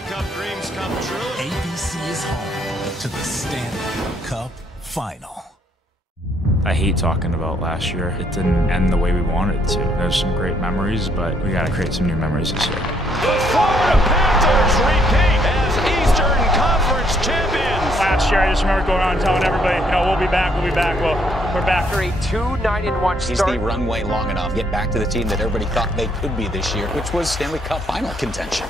Stanley Cup dreams come true. ABC is home to the Stanley Cup Final. I hate talking about last year. It didn't end the way we wanted it to. There's some great memories, but we got to create some new memories this year. The Florida Panthers repeat as Eastern Conference champions. Last year, I just remember going around and telling everybody, we'll be back, we'll be back. Well, we're back. After a 2-9-1 start. Is the runway long enough to get back to the team that everybody thought they could be this year, which was Stanley Cup final contention?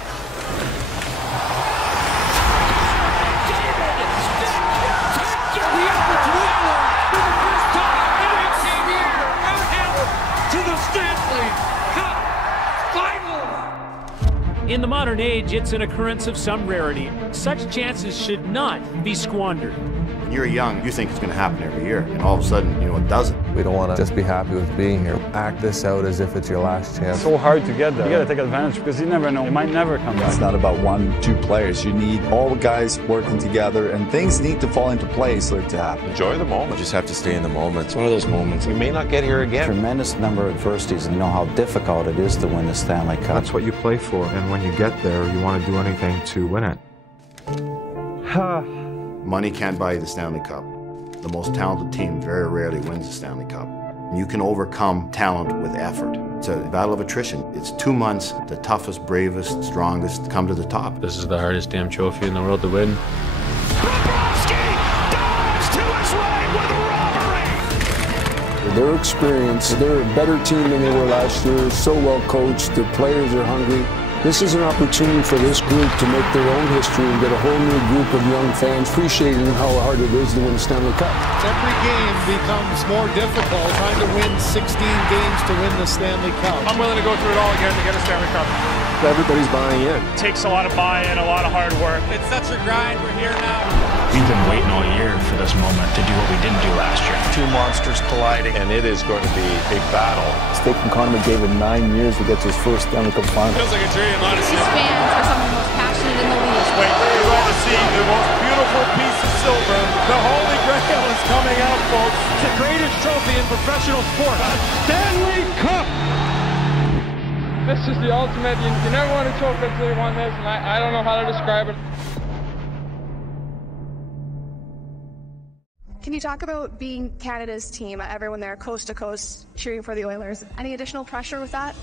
In the modern age, it's an occurrence of some rarity. Such chances should not be squandered. When you're young, you think it's going to happen every year, and all of a sudden, it doesn't. We don't want to just be happy with being here. Act this out as if it's your last chance. It's so hard to get there. You got to take advantage because you never know. It might never come back. It's not about 1-2 players. You need all the guys working together, and things need to fall into place for it to happen. Enjoy the moment. You just have to stay in the moment. It's one of those moments. We may not get here again. Tremendous number of adversities, and you know how difficult it is to win the Stanley Cup. That's what you play for, and when you get there, you want to do anything to win it. Money can't buy you the Stanley Cup. The most talented team very rarely wins the Stanley Cup. You can overcome talent with effort. It's a battle of attrition. It's 2 months, the toughest, bravest, strongest come to the top. This is the hardest damn trophy in the world to win. Their experience, they're a better team than they were last year, so well coached, the players are hungry. This is an opportunity for this group to make their own history and get a whole new group of young fans appreciating how hard it is to win the Stanley Cup. Every game becomes more difficult, trying to win 16 games to win the Stanley Cup. I'm willing to go through it all again to get a Stanley Cup. Everybody's buying in. It takes a lot of buy-in, a lot of hard work. It's such a grind. We're here now. We've been waiting all year for this moment to do what we didn't do last year. Two monsters colliding, and it is going to be a battle. Steak and Conor McDavid 9 years to get to his first Stanley Cup final. Feels like a dream, honestly. These fans are some of the most passionate in the league. Wait, you're going to see the most beautiful piece of silver. The Holy Grail is coming out, folks. It's the greatest trophy in professional sports. Stanley Cup! This is the ultimate. You never want to choke until you won this, and I don't know how to describe it. Can you talk about being Canada's team, everyone there coast to coast cheering for the Oilers? Any additional pressure with that?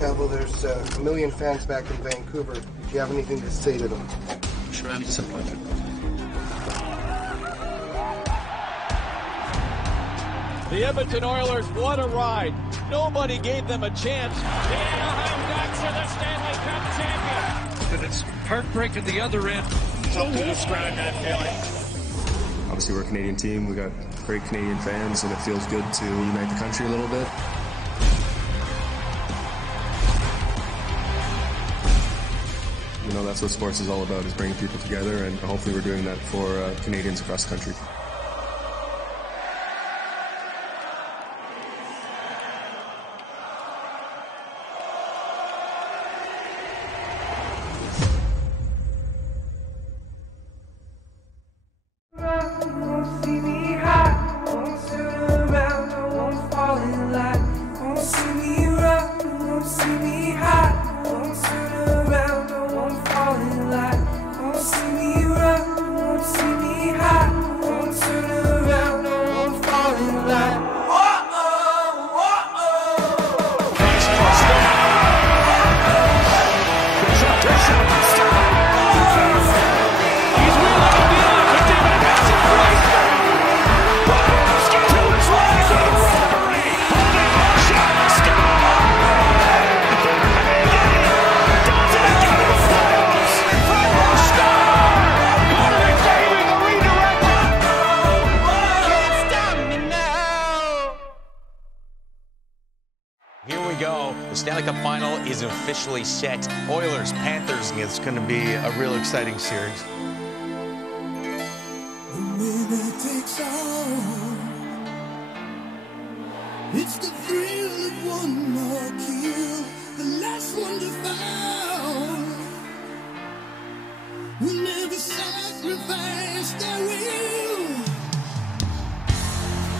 Yeah, well, there's a million fans back in Vancouver. Do you have anything to say to them? Sure, it's a pleasure. The Edmonton Oilers, what a ride. Nobody gave them a chance. The Anaheim Ducks are the Stanley Cup champions. And it's heartbreak at the other end. How to describe that feeling? Obviously, we're a Canadian team. We got great Canadian fans, and it feels good to unite the country a little bit. That's what sports is all about, is bringing people together, and hopefully we're doing that for Canadians across the country. The Stanley Cup final is officially set. Oilers, Panthers. It's going to be a real exciting series. The minute takes on. It's the thrill of one more kill, the last one to fall. We'll never sacrifice their will.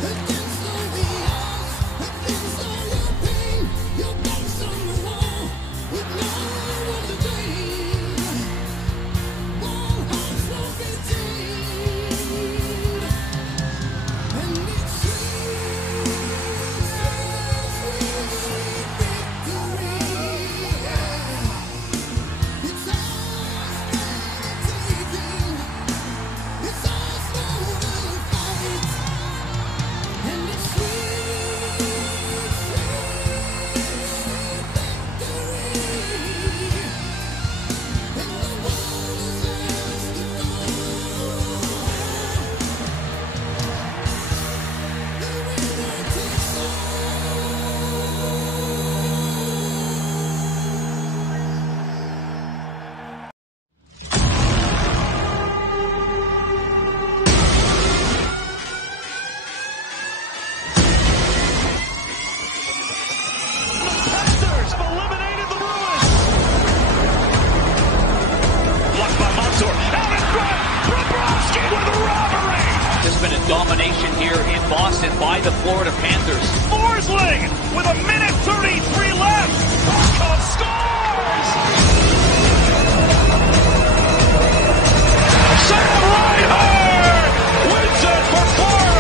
Against all the odds, against all your pain, your back's on the wall, with no one to blame. participant in domination here in Boston by the Florida Panthers. Forsling with 1:33 left. Barkov scores! Sam Reinhart wins it for Florida.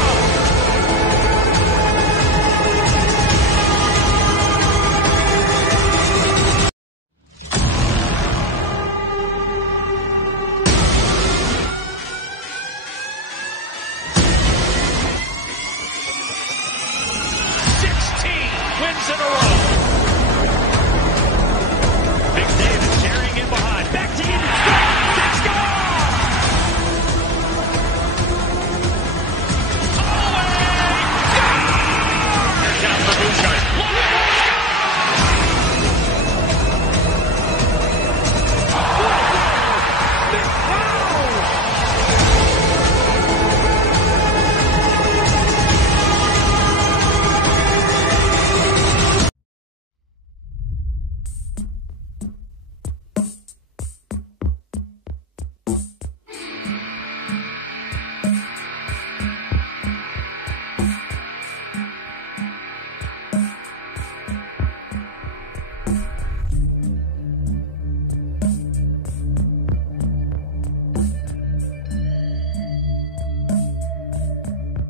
Wins in a row. Big David carrying it behind. Back to Edmonton. Big score! Away! Down for Bouchard.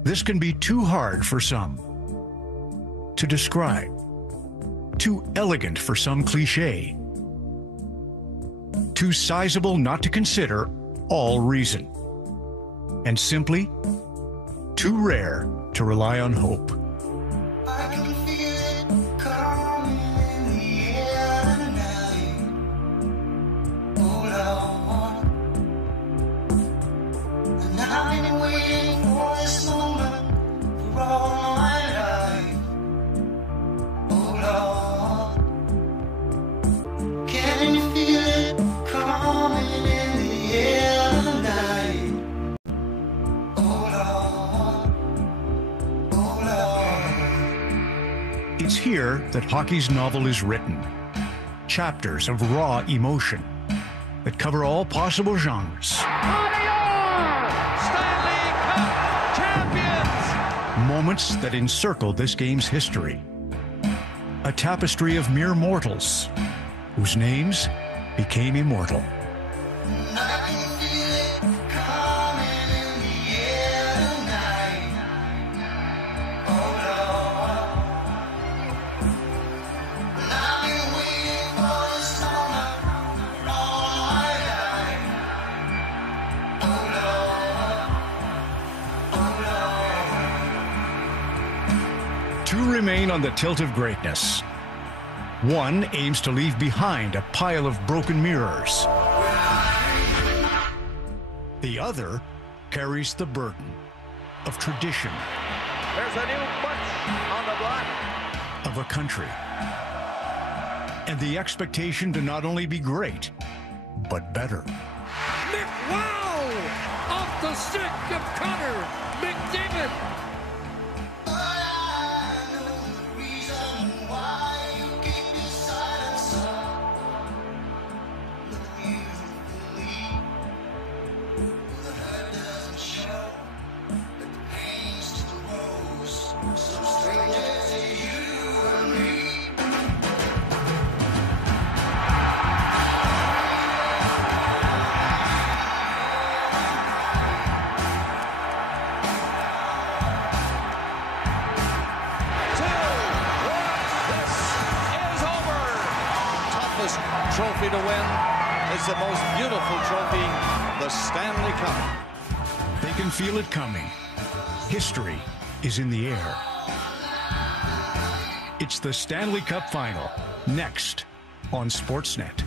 This can be too hard for some to describe, too elegant for some cliche, too sizable not to consider all reason, and simply too rare to rely on hope. It's here that hockey's novel is written. Chapters of raw emotion that cover all possible genres. Stanley Cup champions! Moments that encircle this game's history. A tapestry of mere mortals whose names became immortal. Two remain on the tilt of greatness. One aims to leave behind a pile of broken mirrors. The other carries the burden of tradition. There's a new bunch on the block. Of a country. And the expectation to not only be great, but better. McWow! Off the stick of Connor McDavid! Trophy to win is the most beautiful trophy, the Stanley Cup. They can feel it coming. History is in the air. It's the Stanley Cup Final, next on Sportsnet.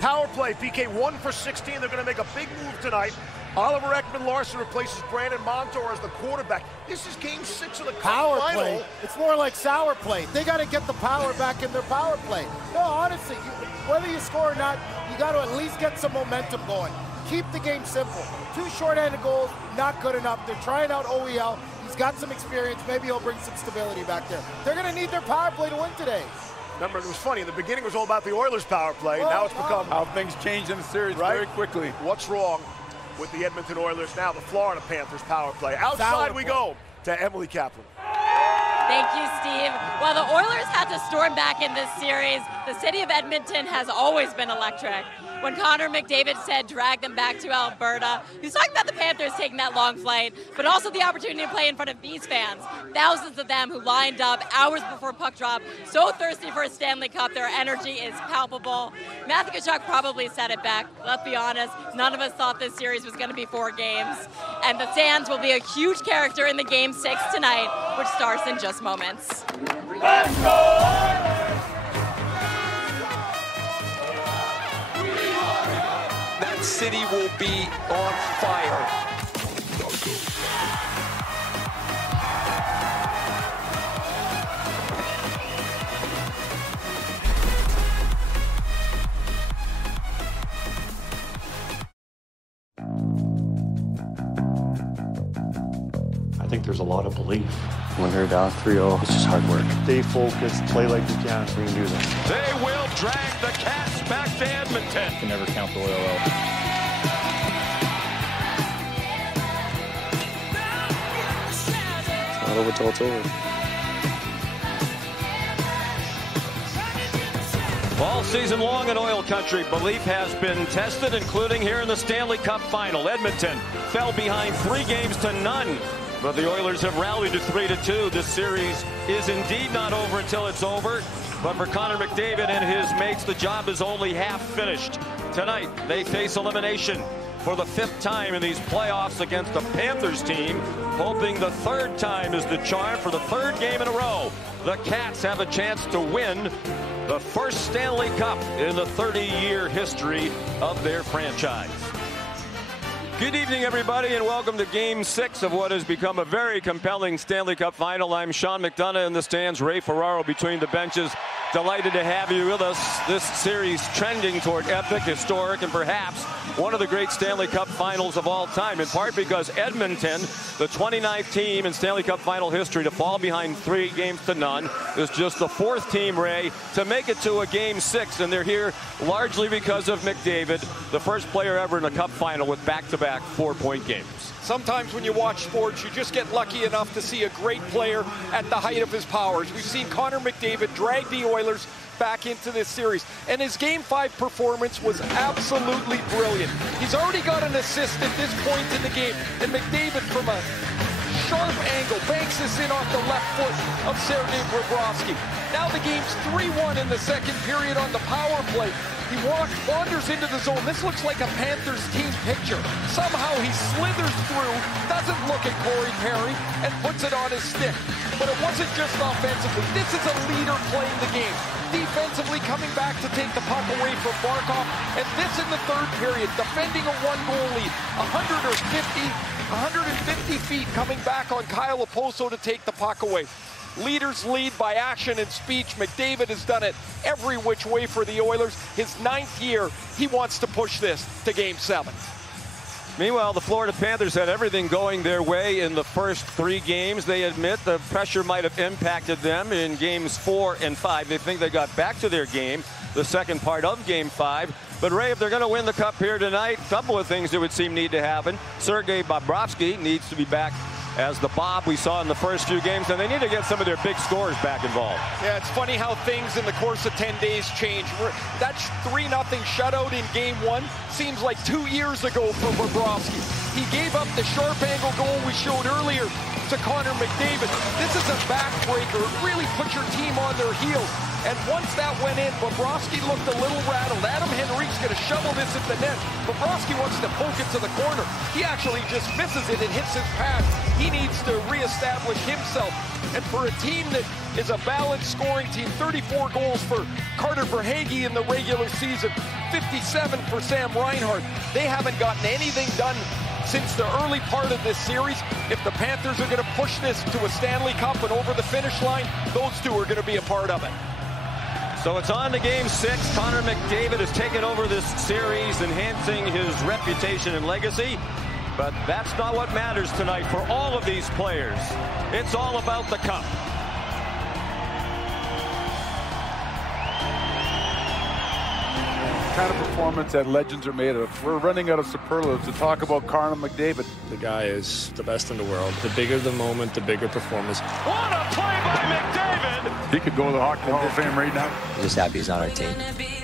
Power play, PK 1 for 16. They're going to make a big move tonight. Oliver Ekman-Larsson replaces Brandon Montour as the quarterback. This is game 6 of the power final. Play. It's more like sour play. They got to get the power back in their power play. No, honestly, whether you score or not, you got to at least get some momentum going. Keep the game simple. 2 short-handed goals, not good enough. They're trying out OEL. He's got some experience. Maybe he'll bring some stability back there. They're going to need their power play to win today. Remember, it was funny. In the beginning, it was all about the Oilers' power play. Now it's become how things change in the series very quickly. What's wrong with the Edmonton Oilers now? The Florida Panthers' power play. Outside we go to Emily Kaplan. Thank you, Steve. While the Oilers had to storm back in this series, the city of Edmonton has always been electric. When Connor McDavid said drag them back to Alberta, he was talking about the Panthers taking that long flight, but also the opportunity to play in front of these fans. Thousands of them who lined up hours before puck drop, so thirsty for a Stanley Cup. Their energy is palpable. Matthew Tkachuk probably said it back. Let's be honest, none of us thought this series was going to be 4 games. And the fans will be a huge character in the Game 6 tonight, which starts in just moments. Let's go! That city will be on fire. I think there's a lot of belief. When they're down 3-0, it's just hard work. Stay focused, play like you can, we can do this. They will drag the Cats back to Edmonton. You can never count the oil out. It's not over till it's over. All season long in oil country, belief has been tested, including here in the Stanley Cup final. Edmonton fell behind 3-0, but the Oilers have rallied to 3-2. This series is indeed not over until it's over. But for Connor McDavid and his mates, the job is only half finished. Tonight, they face elimination for the 5th time in these playoffs against the Panthers team, hoping the 3rd time is the charm for the 3rd game in a row. The Cats have a chance to win the first Stanley Cup in the 30-year history of their franchise. Good evening, everybody, and welcome to Game 6 of what has become a very compelling Stanley Cup final. I'm Sean McDonough in the stands, Ray Ferraro between the benches. Delighted to have you with us. This series trending toward epic, historic, and perhaps one of the great Stanley Cup finals of all time, in part because Edmonton, the 29th team in Stanley Cup final history to fall behind 3-0, is just the 4th team, Ray, to make it to a Game 6, and they're here largely because of McDavid, the first player ever in a Cup final with back-to-back 4-point games. Sometimes when you watch sports, you just get lucky enough to see a great player at the height of his powers. We've seen Connor McDavid drag the Oilers back into this series, and his Game 5 performance was absolutely brilliant. He's already got an assist at this point in the game, and McDavid, from a sharp angle, banks this in off the left foot of Sergei Bobrovsky. Now the game's 3-1 in the second period on the power play. He wanders into the zone. This looks like a Panthers team picture. Somehow he slithers through, doesn't look at Corey Perry, and puts it on his stick. But it wasn't just offensively. This is a leader playing the game. Defensively coming back to take the puck away from Barkov. And this in the 3rd period, defending a 1-goal lead. 150 feet coming back on Kyle Oposo to take the puck away. Leaders lead by action and speech. McDavid has done it every which way for the Oilers. His 9th year, he wants to push this to Game 7. Meanwhile, the Florida Panthers had everything going their way in the first 3 games. They admit the pressure might have impacted them in Games 4 and 5. They think they got back to their game, the second part of Game 5. But Ray, if they're going to win the Cup here tonight, a couple of things that would seem need to happen. Sergei Bobrovsky needs to be back as the Bob we saw in the first few games, and they need to get some of their big scorers back involved. Yeah, it's funny how things in the course of 10 days change. That 3-0 shutout in Game 1 seems like 2 years ago for Bobrovsky. He gave up the sharp angle goal we showed earlier to Connor McDavid. This is a backbreaker. It really put your team on their heels. And once that went in, Bobrovsky looked a little rattled. Adam Henrique's going to shovel this at the net. Bobrovsky wants to poke it to the corner. He actually just misses it and hits his pad. He needs to reestablish himself. And for a team that is a balanced scoring team, 34 goals for Carter Verhaeghe in the regular season, 57 for Sam Reinhart. They haven't gotten anything done since the early part of this series. If the Panthers are going to push this to a Stanley Cup and over the finish line, those two are going to be a part of it. So it's on to Game 6. Connor McDavid has taken over this series, enhancing his reputation and legacy. But that's not what matters tonight for all of these players. It's all about the Cup. kind of performance that legends are made of. We're running out of superlatives to talk about Connor McDavid. The guy is the best in the world. The bigger the moment, the bigger performance. What a play by McDavid! He could go to the Hockey Hall of Fame right now. I'm just happy he's on our team. McDavid!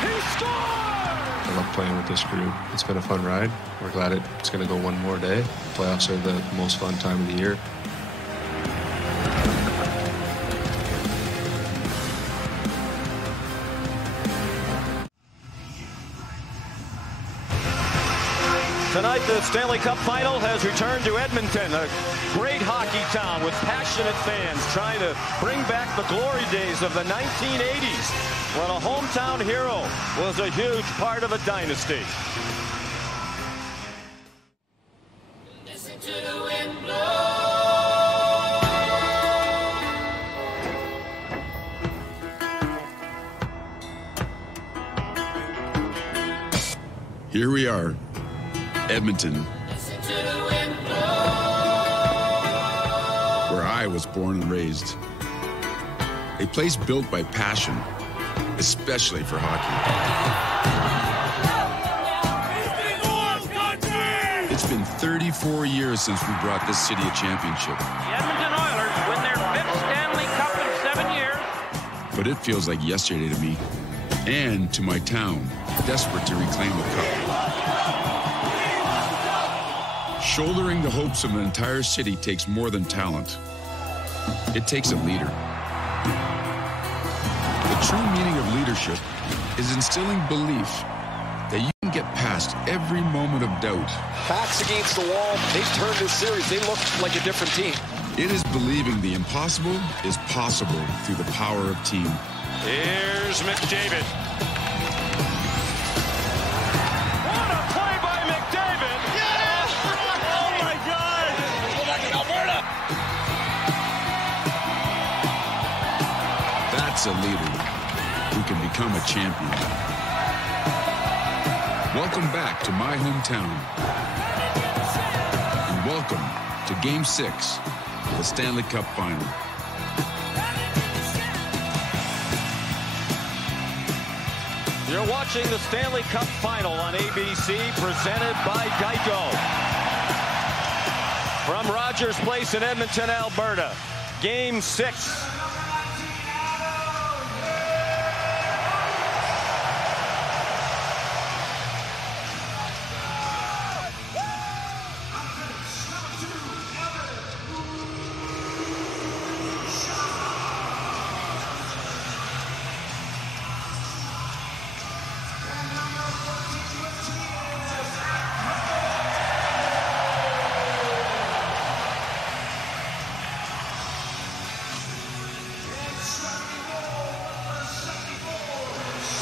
He scored! I love playing with this group. It's been a fun ride. We're glad it's going to go one more day. Playoffs are the most fun time of the year. Tonight, the Stanley Cup Final has returned to Edmonton, a great hockey town with passionate fans trying to bring back the glory days of the 1980s when a hometown hero was a huge part of a dynasty. Listen to the wind blow. Here we are. Edmonton, where I was born and raised. A place built by passion, especially for hockey. It's been 34 years since we brought this city a championship. The Edmonton Oilers win their 5th Stanley Cup in 7 years. But it feels like yesterday to me, and to my town, desperate to reclaim the cup. Shouldering the hopes of an entire city takes more than talent. It takes a leader. The true meaning of leadership is instilling belief that you can get past every moment of doubt. Backs against the wall. They turned this series. They look like a different team. It is believing the impossible is possible through the power of team. Here's McDavid. That's a leader who can become a champion. Welcome back to my hometown. And welcome to Game 6 of the Stanley Cup Final. You're watching the Stanley Cup Final on ABC, presented by Geico. From Rogers Place in Edmonton, Alberta, Game 6.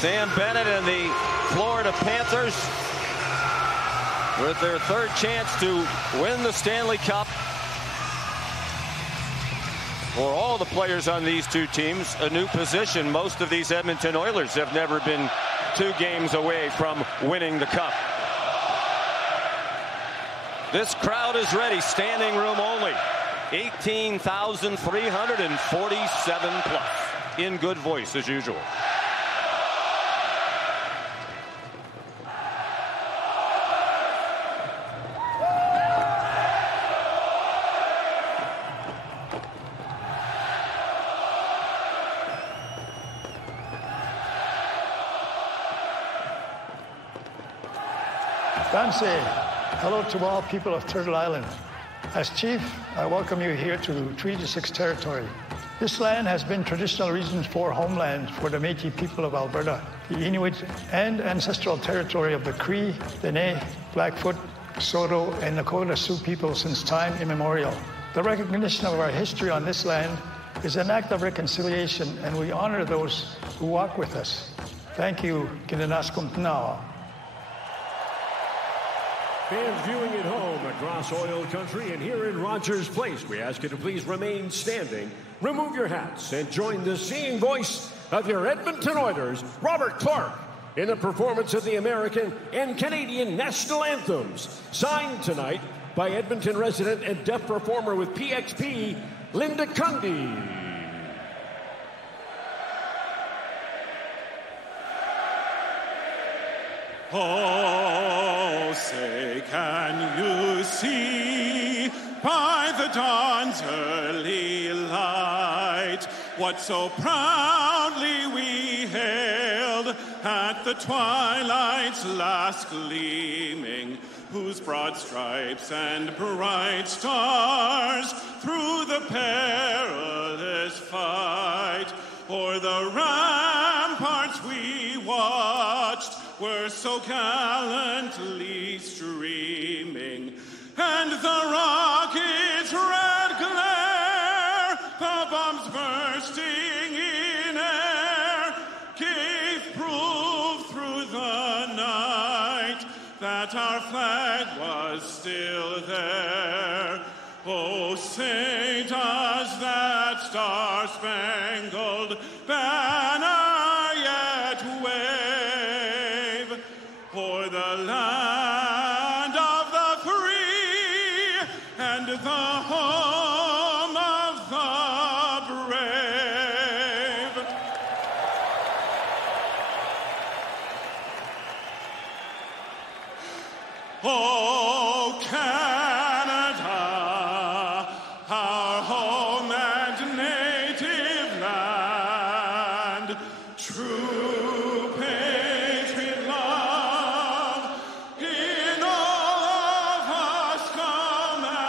Sam Bennett and the Florida Panthers with their 3rd chance to win the Stanley Cup. For all the players on these two teams, a new position. Most of these Edmonton Oilers have never been 2 games away from winning the cup. This crowd is ready, standing room only. 18,347 plus. In good voice as usual. Dancy, hello to all people of Turtle Island. As Chief, I welcome you here to Treaty 6 territory. This land has been traditional Region 4 homeland for the Métis people of Alberta, the Inuit and ancestral territory of the Cree, Dene, Blackfoot, Saulteaux, and Nakota Sioux people since time immemorial. The recognition of our history on this land is an act of reconciliation, and we honor those who walk with us. Thank you, Kinenaskumtnawa. Fans viewing at home across oil country and here in Rogers Place, we ask you to please remain standing, remove your hats, and join the singing voice of your Edmonton Oilers, Robert Clark, in the performance of the American and Canadian national anthems, signed tonight by Edmonton resident and deaf performer with PXP, Linda Cundy. Oh, say, can you see by the dawn's early light what so proudly we hailed at the twilight's last gleaming, whose broad stripes and bright stars through the perilous fight o'er the ramparts we watched were so gallantly streaming, and the rocket's red glare, the bombs bursting in air, gave proof through the night that our flag was still there. Oh, say does that star-spangled banner yet wave o'er the land of the free and the home of the brave? Oh, Canada, our home and native land, true patriot love in all of us command.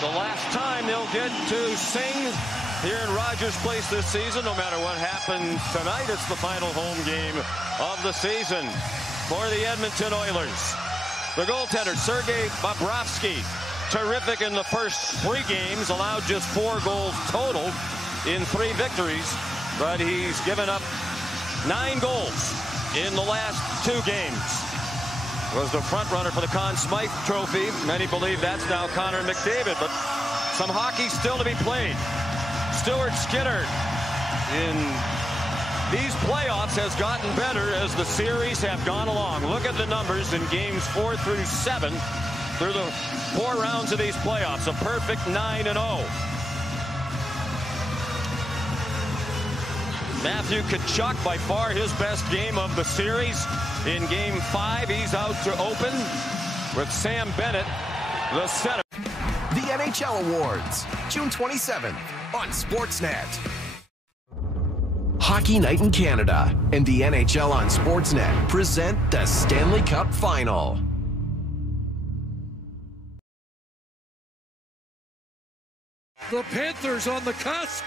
The last time they'll get to sing here in Rogers Place this season. No matter what happens tonight, it's the final home game of the season for the Edmonton Oilers. The goaltender, Sergei Bobrovsky, terrific in the first 3 games, allowed just 4 goals total in 3 victories, but he's given up 9 goals in the last 2 games. Was the front runner for the Conn Smythe Trophy. Many believe that's now Connor McDavid, but some hockey still to be played. Stuart Skinner in these playoffs has gotten better as the series have gone along. Look at the numbers in games 4 through 7 through the 4 rounds of these playoffs. A perfect 9-0. Matthew Tkachuk, by far his best game of the series. In game 5, he's out to open with Sam Bennett, the center. The NHL Awards, June 27th on Sportsnet. Hockey Night in Canada and the NHL on Sportsnet present the Stanley Cup Final. The Panthers on the cusp.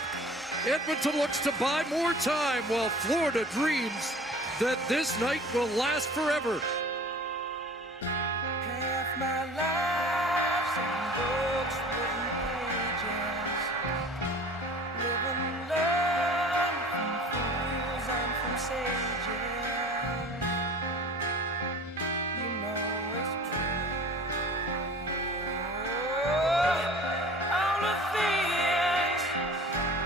Edmonton looks to buy more time while Florida dreams that this night will last forever. Half my life's in books, written pages. Live and learn from fools and from sages. You know it's true. All the things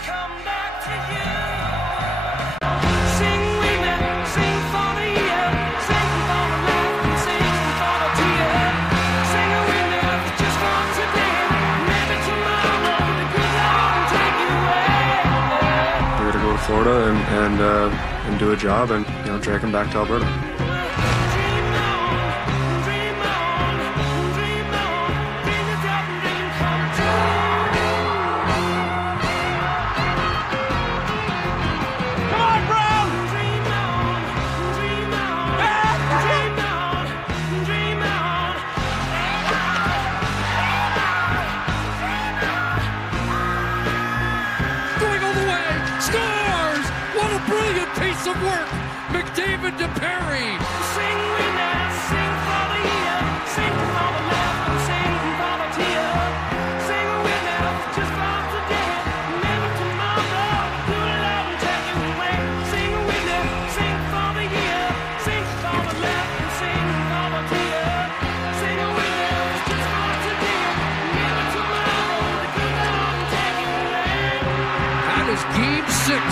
come back to you. Sing with me, sing for the year, sing for the laugh and sing for the tear. Sing with me just for today. Maybe tomorrow the good Lord will take you away. We're gonna go to Florida and do a job and drag him back to Alberta. Dream on,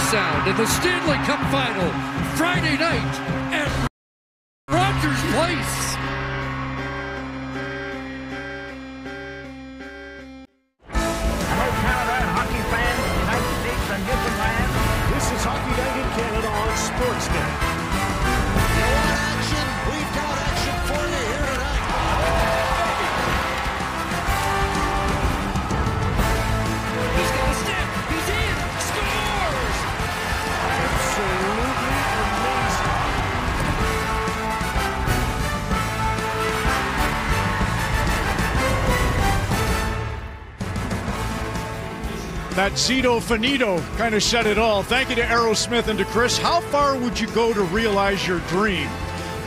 sound in the Stanley Cup Final, Friday night at Rogers Place. Hello, Canada and hockey fans of the United States and Newfoundland. This is Hockey Night in Canada on Sportsnet. You want action? We've got action for you here tonight. He's got a step. He's in. Scores! Absolutely amazing. That Zito Finito kind of said it all. Thank you to Aerosmith and to Chris. How far would you go to realize your dream?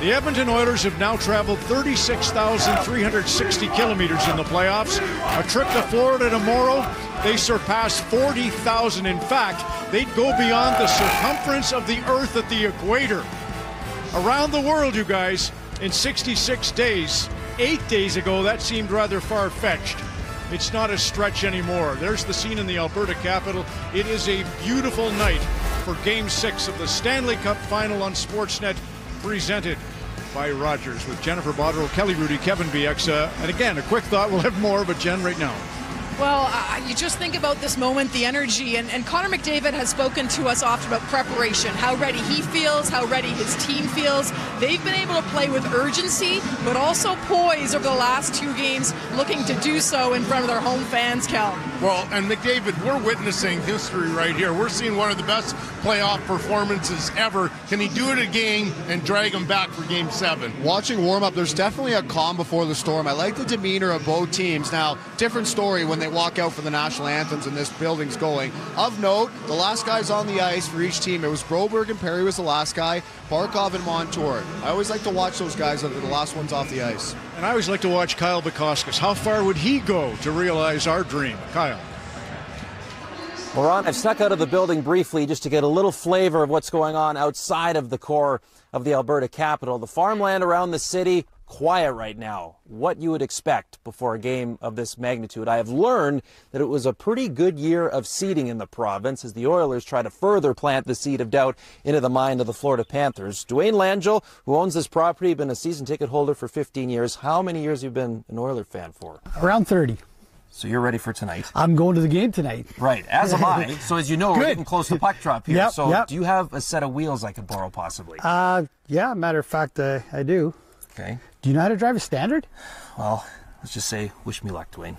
The Edmonton Oilers have now traveled 36,360 kilometers in the playoffs. A trip to Florida tomorrow, they surpassed 40,000. In fact, they'd go beyond the circumference of the Earth at the equator. Around the world, you guys, in 66 days. 8 days ago, that seemed rather far-fetched. It's not a stretch anymore. There's the scene in the Alberta capital. It is a beautiful night for Game 6 of the Stanley Cup Final on Sportsnet, presented by Rogers, with Jennifer Botterill, Kelly Rudy, Kevin Bieksa. And again, a quick thought. We'll have more, but Jen, right now. Well, you just think about this moment, the energy, and Connor McDavid has spoken to us often about preparation, how ready he feels, how ready his team feels. They've been able to play with urgency, but also poise over the last 2 games, looking to do so in front of their home fans, Cal. Well, and McDavid, we're witnessing history right here. We're seeing one of the best playoff performances ever. Can he do it again and drag him back for Game 7? Watching warm-up, there's definitely a calm before the storm. I like the demeanor of both teams. Now, different story when they walk out for the national anthems and this building's going. Of note, the last guys on the ice for each team, it was Broberg and Perry was the last guy, Barkov and Montour. I always like to watch those guys that are the last ones off the ice. And I always like to watch Kyle Bukauskas. How far would he go to realize our dream? Kyle. Well, Ron, I've snuck out of the building briefly just to get a little flavor of what's going on outside of the core of the Alberta capital. The farmland around the city, quiet right now. What you would expect before a game of this magnitude. I have learned that it was a pretty good year of seeding in the province as the Oilers try to further plant the seed of doubt into the mind of the Florida Panthers. Dwayne Langell, who owns this property, been a season ticket holder for 15 years. How many years have you been an Oiler fan for? Around 30. So you're ready for tonight? I'm going to the game tonight. Right, as am I. So as you know, we're getting close to puck drop here. Yep, so yep. Do you have a set of wheels I could borrow possibly? Yeah, matter of fact, I do. Okay. Do you know how to drive a standard? Well, let's just say, wish me luck, Dwayne.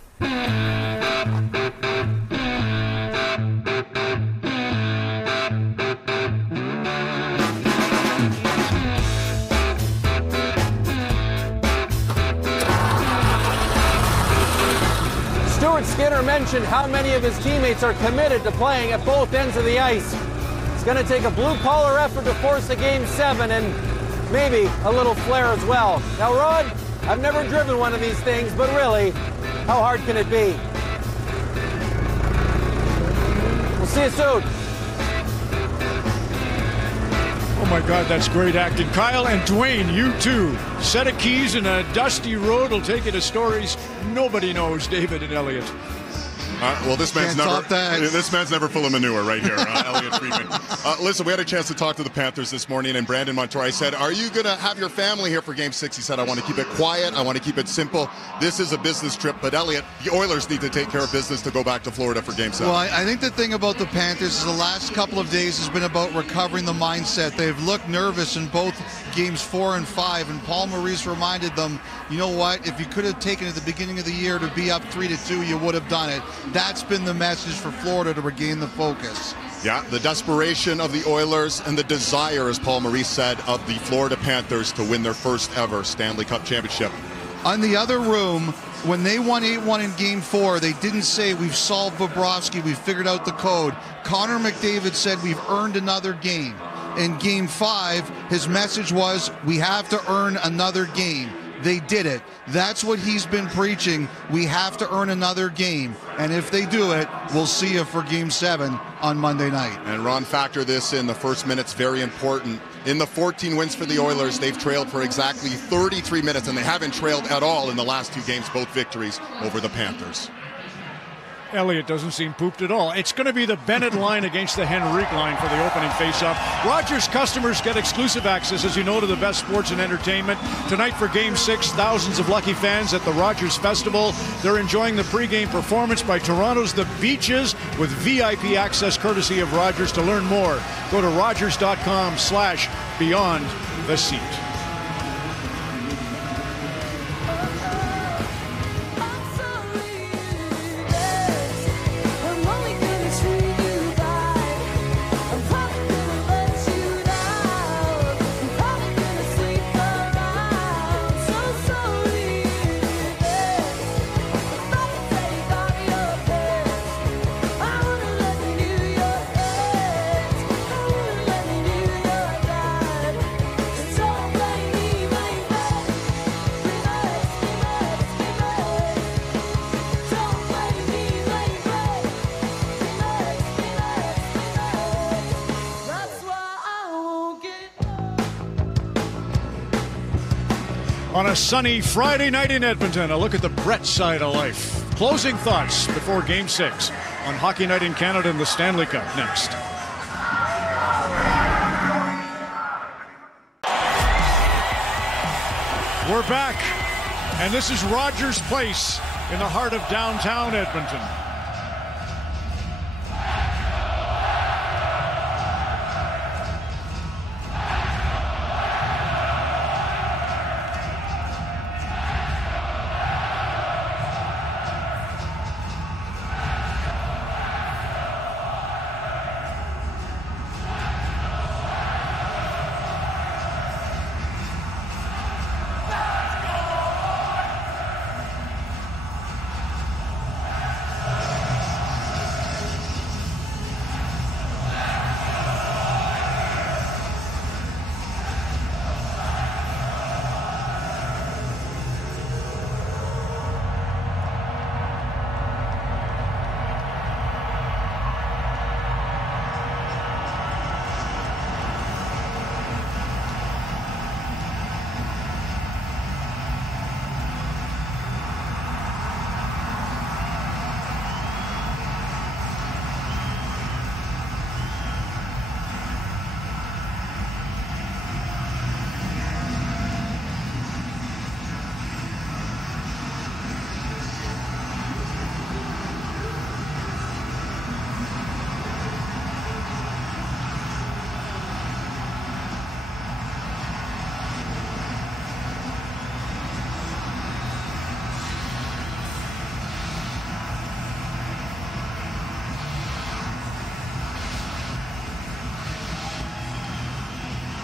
Stuart Skinner mentioned how many of his teammates are committed to playing at both ends of the ice. It's going to take a blue-collar effort to force a Game 7 and maybe a little flair as well. Now, Rod, I've never driven one of these things, but really, how hard can it be? We'll see you soon. Oh my God, that's great acting. Kyle and Dwayne, you too. Set of keys and a dusty road will take you to stories nobody knows, David and Elliot. Well, this man's never full of manure right here, Elliot Friedman. Listen, we had a chance to talk to the Panthers this morning, and Brandon Montour, I said, are you going to have your family here for Game 6? He said, I want to keep it quiet. I want to keep it simple. This is a business trip. But, Elliot, the Oilers need to take care of business to go back to Florida for Game 7. Well, I think the thing about the Panthers is the last couple of days has been about recovering the mindset. They've looked nervous in both Games 4 and 5, and Paul Maurice reminded them, you know what, if you could have taken it at the beginning of the year to be up 3-2, you would have done it. That's been the message for Florida to regain the focus. Yeah, the desperation of the Oilers and the desire, as Paul Maurice said, of the Florida Panthers to win their first ever Stanley Cup championship. On the other room, when they won 8-1 in Game 4, they didn't say, we've solved Bobrovsky, we've figured out the code. Connor McDavid said, we've earned another game. In Game 5, his message was, we have to earn another game. They did it. That's what he's been preaching. We have to earn another game. And if they do it, we'll see you for Game 7 on Monday night. And Ron, factor this in. The first minute's very important. In the 14 wins for the Oilers, they've trailed for exactly 33 minutes, and they haven't trailed at all in the last 2 games, both victories over the Panthers. Elliott doesn't seem pooped at all. It's going to be the Bennett line against the Henrique line for the opening face-off. Rogers customers get exclusive access, as you know, to the best sports and entertainment. Tonight for Game 6, thousands of lucky fans at the Rogers Festival. They're enjoying the pregame performance by Toronto's The Beaches with VIP access courtesy of Rogers. To learn more, go to rogers.com/beyond the seat. On a sunny Friday night in Edmonton, a look at the Brett side of life. Closing thoughts before Game 6 on Hockey Night in Canada and the Stanley Cup next. We're back, and this is Rogers Place in the heart of downtown Edmonton.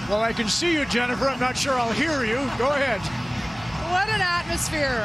Well, I can see you, Jennifer. I'm not sure I'll hear you. Go ahead. What an atmosphere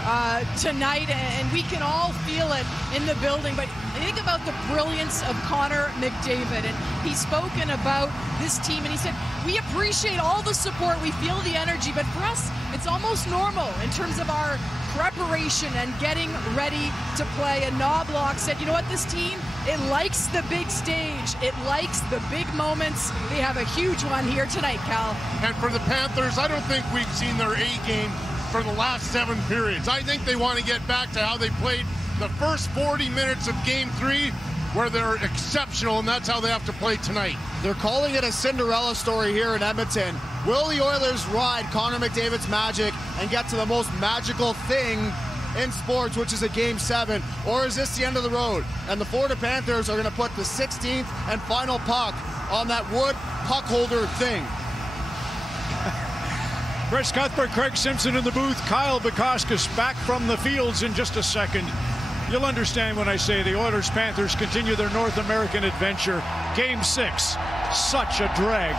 tonight, and we can all feel it in the building. But think about the brilliance of Connor McDavid, and he's spoken about this team, and he said, we appreciate all the support, we feel the energy, but for us, it's almost normal in terms of our preparation and getting ready to play. And Knobloch said, you know what, this team, it likes the big stage. It likes the big moments. They have a huge one here tonight, Cal. And for the Panthers, I don't think we've seen their A game for the last 7 periods. I think they want to get back to how they played the first 40 minutes of Game 3, where they're exceptional, and that's how they have to play tonight. They're calling it a Cinderella story here in Edmonton. Will the Oilers ride Connor McDavid's magic and get to the most magical thing in sports, which is a Game 7, or is this the end of the road? And the Florida Panthers are going to put the 16th and final puck on that wood puck holder thing. Chris Cuthbert, Craig Simpson in the booth, Kyle Bukauskas back from the fields in just a second. You'll understand when I say the Oilers-Panthers continue their North American adventure. Game 6, such a drag.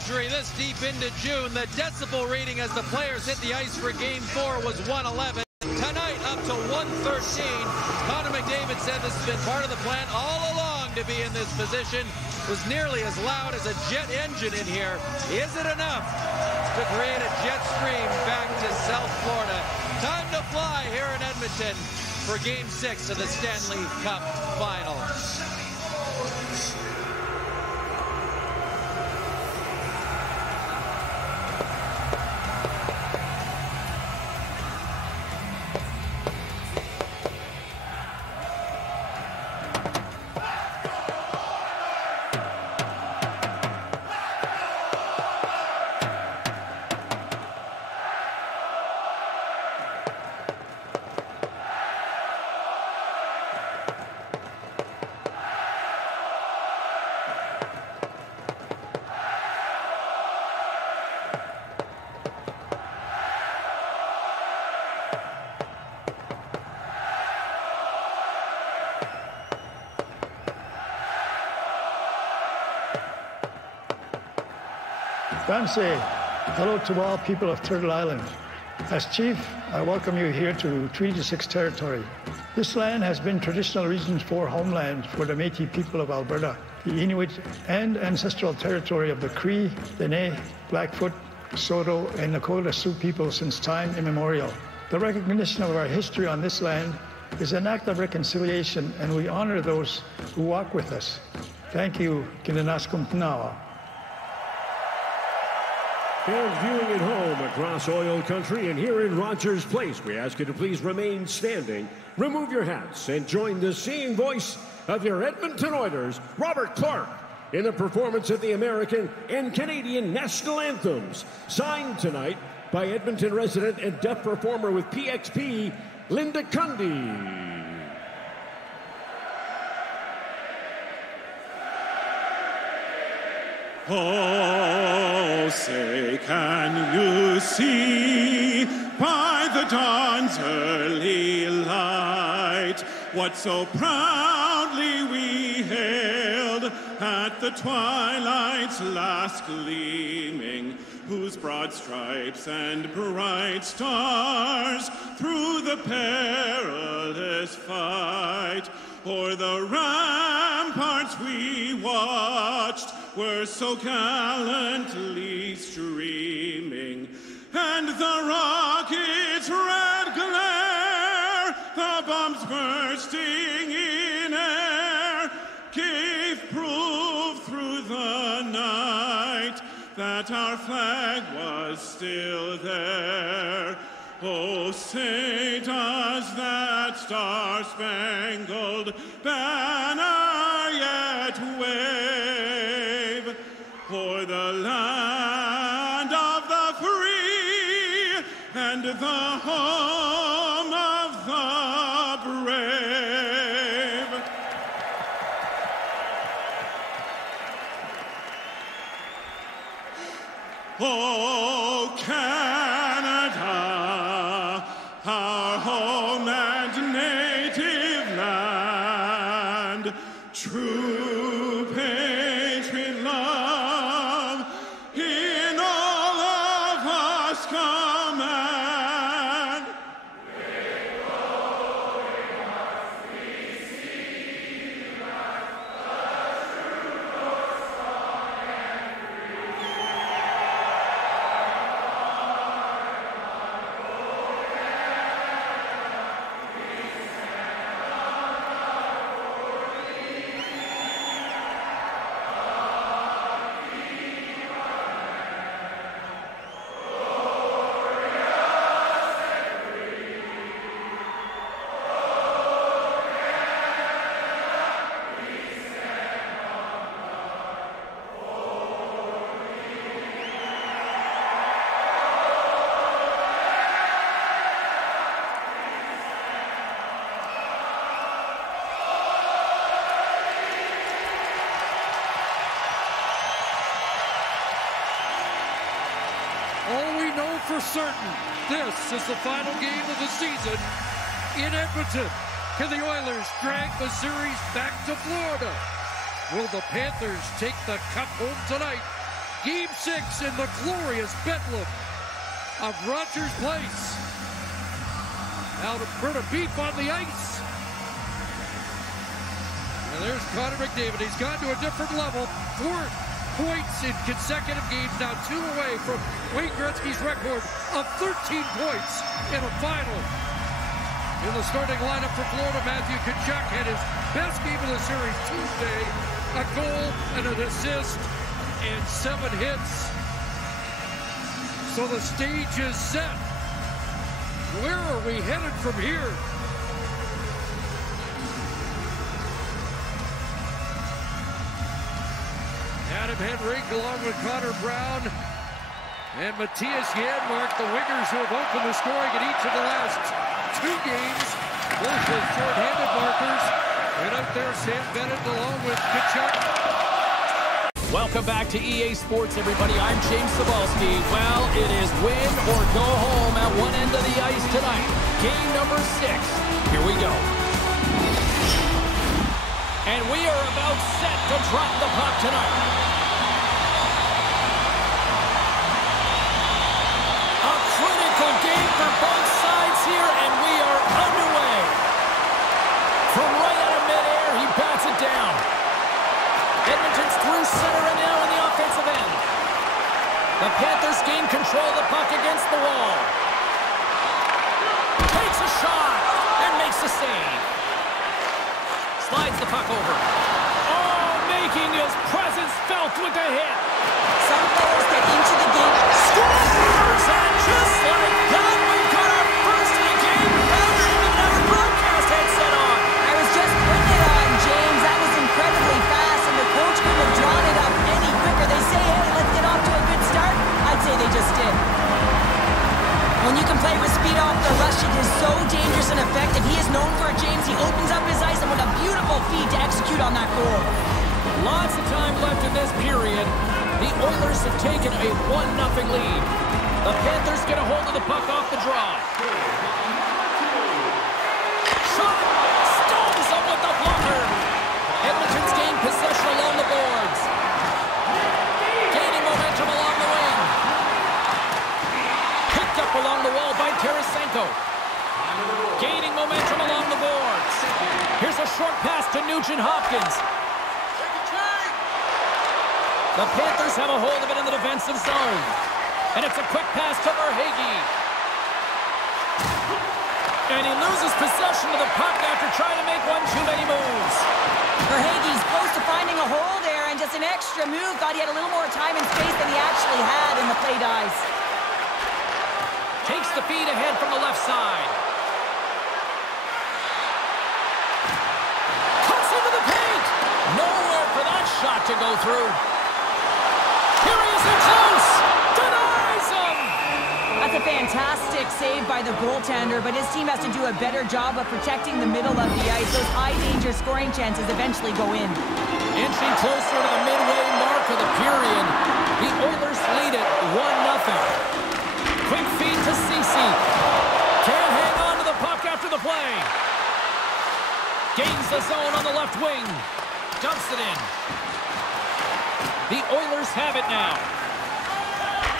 luxury this deep into June. The decibel reading as the players hit the ice for Game 4 was 111. Tonight, up to 113. Connor McDavid said this has been part of the plan all along to be in this position. It was nearly as loud as a jet engine in here. Is it enough to create a jet stream back to South Florida? Time to fly here in Edmonton for Game 6 of the Stanley Cup Final. Stanley, hello to all people of Turtle Island. As Chief, I welcome you here to Treaty 6 territory. This land has been traditional Region 4 homeland for the Métis people of Alberta, the Inuit and ancestral territory of the Cree, Dene, Blackfoot, Saulteaux, and Nakota Sioux people since time immemorial. The recognition of our history on this land is an act of reconciliation, and we honor those who walk with us. Thank you, Kinanaskum Tanawa. And viewing at home across oil country and here in Rogers Place, we ask you to please remain standing, remove your hats, and join the singing voice of your Edmonton Oilers, Robert Clark, in the performance of the American and Canadian national anthems, signed tonight by Edmonton resident and deaf performer with PXP, Linda Cundy. Oh, say, can you see by the dawn's early light what so proudly we hailed at the twilight's last gleaming, whose broad stripes and bright stars through the perilous fight o'er the ramparts we watched were so gallantly streaming, and the rocket's red glare, the bombs bursting in air, gave proof through the night that our flag was still there. Oh, say does that star-spangled banner yet wave o'er the land of the free and the home of the brave? Oh, Canada, our home and native land, true patriot love in all of us command. All we know for certain, this is the final game of the season in Edmonton. Can the Oilers drag the series back to Florida? Will the Panthers take the cup home tonight Game 6 in the glorious Bedlam of Rogers Place. Alberta beef on the ice. And there's Connor McDavid. He's gone to a different level. 4 points in consecutive games, now 2 away from Wayne Gretzky's record of 13 points in a final. In the starting lineup for Florida, Matthew Tkachuk had his best game of the series Tuesday. A goal and an assist and 7 hits. So the stage is set. Where are we headed from here? Adam Henrik along with Connor Brown and Matthias Janmark, the wingers who have opened the scoring in each of the last 2 games, both with short-handed markers. And out there, Sam Bennett along with Tkachuk. Welcome back to EA Sports, everybody. I'm James Cebulski. Well, it is win or go home at one end of the ice tonight. Game number 6. Here we go. And we are about set to drop the puck tonight. A critical game for both sides here, and we are underway. From right out of midair, he bats it down. Edmonton's through center and now in the offensive end. The Panthers gain control of the puck against the wall. Takes a shot and makes the save. Slides the puck over. Oh, making his presence felt with a hit. Some players get into the game, scores, and just like that, we've got our first in the game. I don't even have a broadcast headset on. I was just putting it on, James. That was incredibly fast, and the coach couldn't have drawn it up any quicker. They say, hey, let's get off to a good start. I'd say they just did. When you can play with speed off the rush, it is so dangerous and effective. He is known for it, James. He opens up his ice, and what a beautiful feed to execute on that goal. Lots of time left in this period. The Oilers have taken a 1-0 lead. The Panthers get a hold of the puck off the draw. Shot! Stones up with the blocker. Edmonton's gained possession along the boards. Gaining momentum along the wing. Picked up along the wall by Tarasenko. Gaining momentum along the boards. Here's a short pass to Nugent-Hopkins. The Panthers have a hold of it in the defensive zone. And it's a quick pass to Verhaeghe. And he loses possession of the puck after trying to make one too many moves. Verhaeghe's close to finding a hole there, and just an extra move. Thought he had a little more time and space than he actually had in the play dice. Takes the feed ahead from the left side. Cuts into the paint. Nowhere for that shot to go through. Here he is in close. Denies him. That's a fantastic save by the goaltender, but his team has to do a better job of protecting the middle of the ice. Those high-danger scoring chances eventually go in. Inching closer to the midway mark of the period, the Oilers lead it 1-0. Quick feed to Ceci. Can't hang on to the puck after the play. Gains the zone on the left wing. Dumps it in. The Oilers have it now.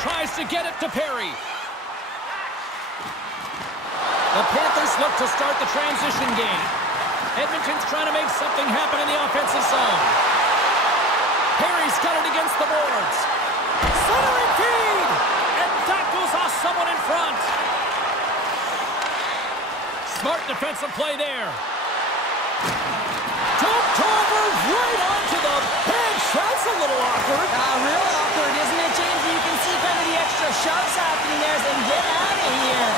Tries to get it to Perry. The Panthers look to start the transition game. Edmonton's trying to make something happen in the offensive zone. Perry's got it against the boards. Centering feed! And that goes off someone in front. Smart defensive play there. Dumped over right onto the bench. That's a little awkward. Real awkward, isn't it, James? You can see kind of the extra shoves happening there, saying, get out of here.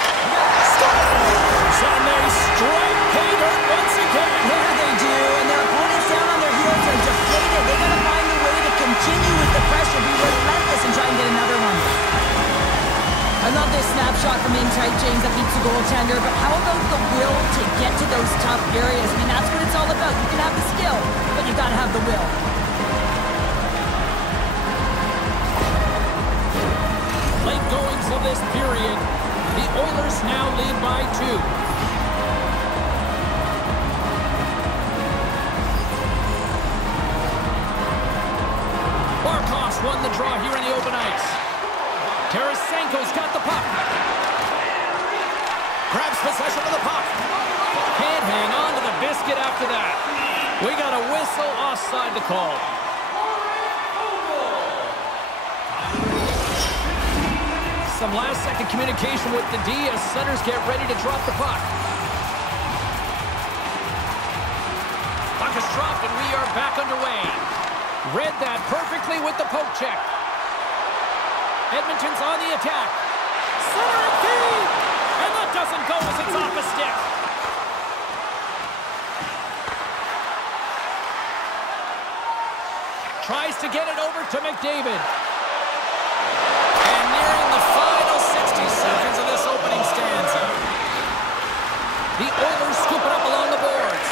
And they strike pay dirt once again. Yeah, they do. And their opponents down on their heels are deflated. They got to find a way to continue with the pressure, be relentless, and try and get another one. I love this snapshot from in tight, James, that beats the goaltender, but how about the will to get to those tough areas? I mean, that's what it's all about. You can have the skill, but you've got to have the will. Late goings of this period, the Oilers now lead by 2. Barkov's won the draw here in the open ice. Tarasenko's got the puck. Grabs possession of the puck. Can't hang on to the biscuit after that. We got a whistle offside to call. Some last-second communication with the D as centers get ready to drop the puck. Puck is dropped, and we are back underway. Read that perfectly with the poke check. Edmonton's on the attack. Center and feed! And that doesn't go as it's off a stick. Tries to get it over to McDavid. And nearing the final 60 seconds of this opening stanza. The Oilers scoop it up along the boards.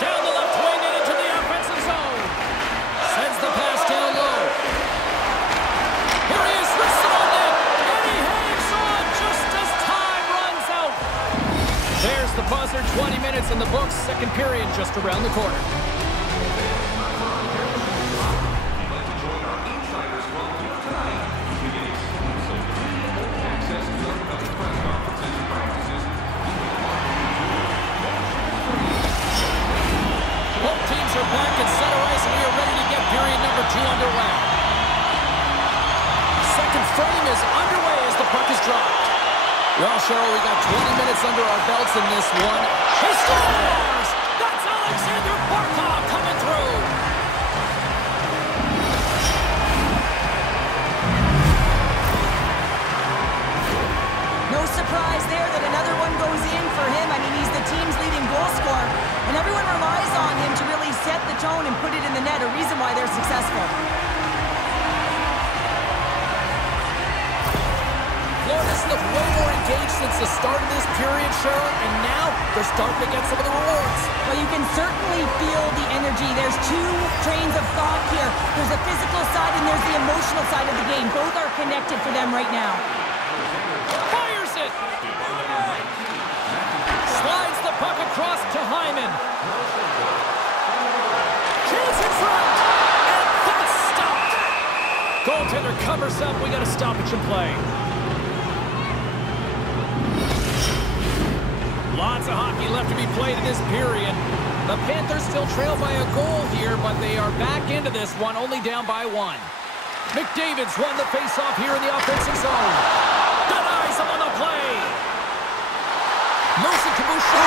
Down the left wing and into the offensive zone. Sends the pass down low. Here he is, wristed on net. And he hangs on just as time runs out. There's the buzzer, 20 minutes in the books. Second period just around the corner. Back at center ice, and we are ready to get period number 2 underway. Second frame is underway as the puck is dropped. Well, Cheryl, we got 20 minutes under our belts in this one. He scores! That's Alexander Barkov coming through. No surprise there that another one goes in for him. I mean, he's the team's leading goal scorer, and everyone relies on him to really set the tone and put it in the net, a reason why they're successful. Florida's looked way more engaged since the start of this period, Cheryl, and now they're starting to get some of the rewards. Well, you can certainly feel the energy. There's two trains of thought here. There's the physical side and there's the emotional side of the game. Both are connected for them right now. Fires it! Slides the puck across to Hyman. Chance in front! And that's stopped! Goaltender covers up. We got a stoppage in play. Lots of hockey left to be played in this period. The Panthers still trail by a goal here, but they are back into this one, only down by 1. McDavid's won the faceoff here in the offensive zone. Denies him on the play. Moose and Kabusha.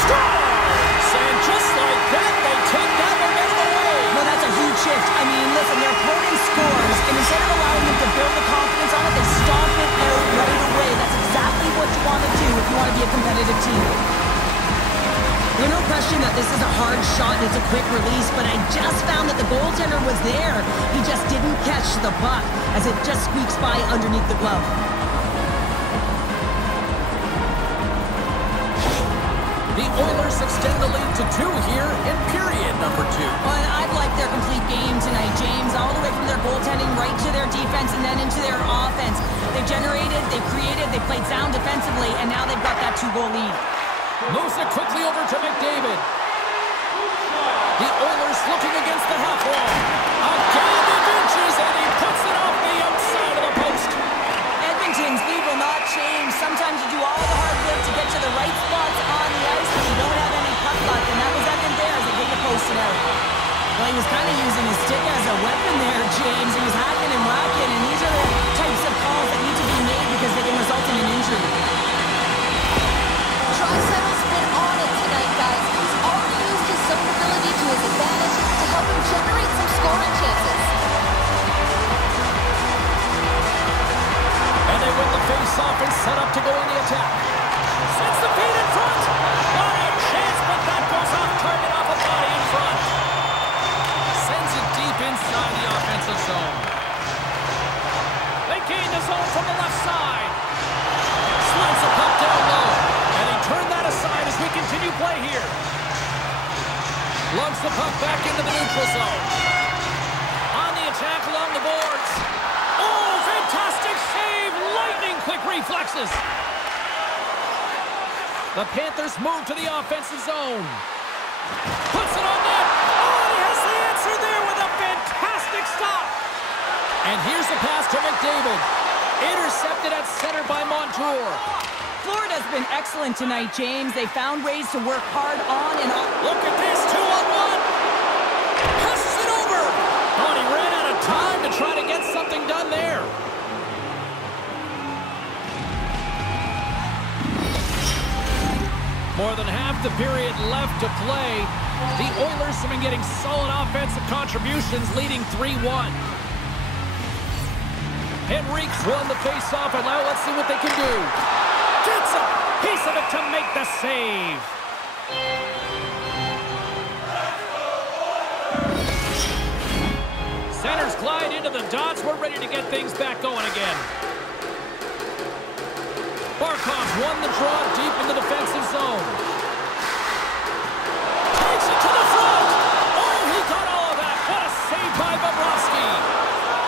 Scores! And just like that, they take that momentum away. Well, that's a huge shift. I mean, listen, their opponent scores, and instead of allowing them to build the confidence on it, they stomp it out right away. That's exactly what you want to do if you want to be a competitive team. There's no question that this is a hard shot and it's a quick release, but I just found that the goaltender was there. He just didn't catch the puck as it just squeaks by underneath the glove. The Oilers extend the lead to 2 here in period number 2. Well, I've liked their complete game tonight, James, all the way from their goaltending right to their defense and then into their offense. They generated, they created, they played sound defensively, and now they've got that 2-goal lead. Moves it quickly over to McDavid. The Oilers looking against the half wall. A game of inches, and he puts it off the outside of the post. Edmonton's lead will not change. Sometimes you do all the hard work to get to the right spots on the ice, but you don't have any puck luck, and that was Edmonton there as they take it posted out. Well, he was kind of using his stick as a weapon there, James. He was hacking and whacking, and these are the types of calls that need to be made because they can result in an injury. Tricettle's been on it tonight, guys. He's already used his zone ability to his advantage to help him generate some scoring chances. And they win the face-off and set up to go in the attack. Sends the feet in front. Not a chance, but that goes off target off a body in front. Sends it deep inside the offensive zone. They gain the zone from the left side. Slides the puck down low. And he turned that aside as we continue play here. Lugs the puck back into the neutral zone. On the attack along the boards. Oh, fantastic save! Lightning quick reflexes. The Panthers move to the offensive zone. Puts it on net. Oh, he has the answer there with a fantastic drastic stop. And here's the pass to McDavid. Intercepted at center by Montour. Florida's been excellent tonight, James. They found ways to work hard on and off. Look at this, 2-on-1. Passes it over. Oh, and he ran out of time to try to get something done there. More than half the period left to play. The Oilers have been getting solid offensive contributions, leading 3-1. Henrique's won the face-off, and now let's see what they can do. Gets a piece of it to make the save. Centers glide into the dots. We're ready to get things back going again. Barkov won the draw deep in the defensive zone. Takes it to the front. Oh, he got all of that. What a save by Bobrovsky.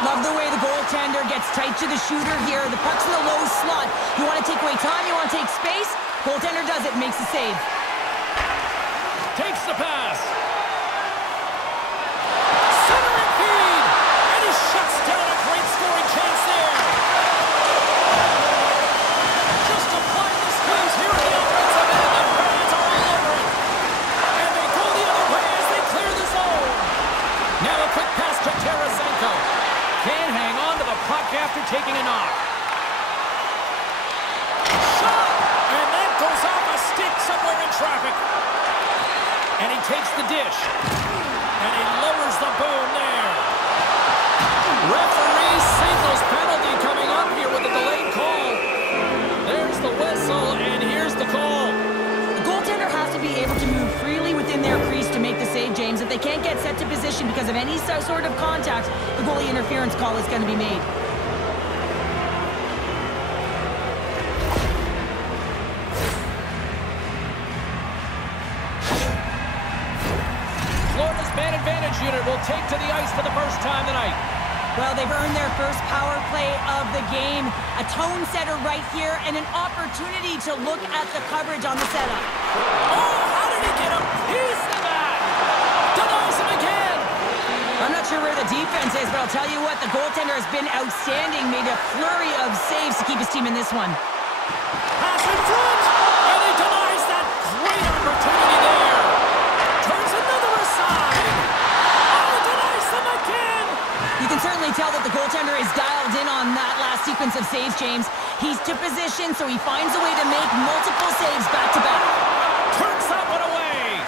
Love the way the goaltender gets tight to the shooter here. The puck's in the low slot. You want to take away time, you want to take space. Goaltender does it, makes the save. Takes the pass. Centering feed. And he shuts down a great scoring chance there. Just applying the squeeze here in the offensive end. The fans are all over it. And they go the other way as they clear the zone. Now a quick pass to Tarasenko. Can't hang on to the puck after taking a knock. Shot! And that goes off a stick somewhere in traffic. And he takes the dish. And he lowers the boom there. Referee signals penalty coming up here with a delayed call. There's the whistle, and here's the call. The goaltender has to be able to move freely within their crease to make the save, James. If they can't get set to position because of any sort of contact, the goalie interference call is going to be made. Florida's man advantage unit will take to the ice for the first time tonight. Well, they've earned their first power play of the game. A tone setter right here and an opportunity to look at the coverage on the setup. Oh, how did he get a piece of that? Denies him again. I'm not sure where the defense is, but I'll tell you what, the goaltender has been outstanding. Made a flurry of saves to keep his team in this one. Pass in front, and he denies that great opportunity there. Turns another aside. Oh, denies them again. You can certainly tell that the goaltender is dialed in on that last sequence of saves, James. He's to position, so he finds a way to make multiple saves back-to-back. Turns that one away.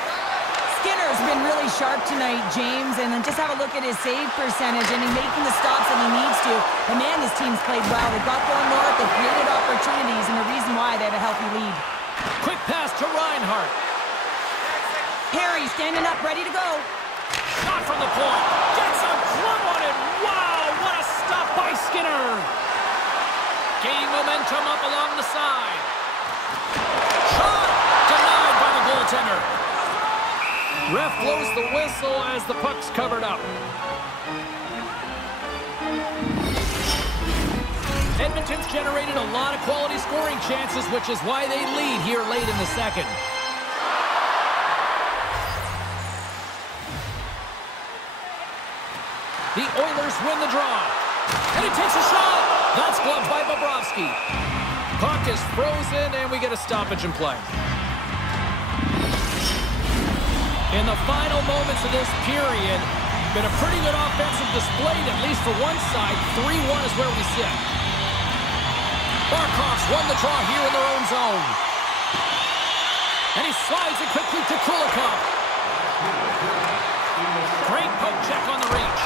Skinner's been really sharp tonight, James, and then just have a look at his save percentage, and he's making the stops that he needs to. But man, this team's played well. They've got going north, they've created opportunities, and the reason why they have a healthy lead. Quick pass to Reinhart. Perry standing up, ready to go. Shot from the point. Gets a glove on it. Wow, what a stop by Skinner. Gaining momentum up along the side. Shot denied by the goaltender. Ref blows the whistle as the puck's covered up. Edmonton's generated a lot of quality scoring chances, which is why they lead here late in the second. The Oilers win the draw. And he takes a shot. That's gloved by Bobrovsky. Puck is frozen, and we get a stoppage in play. In the final moments of this period, been a pretty good offensive display, at least for one side. 3-1 is where we sit. Barkov's won the draw here in their own zone. And he slides it quickly to Kulikov. Great poke check on the reach.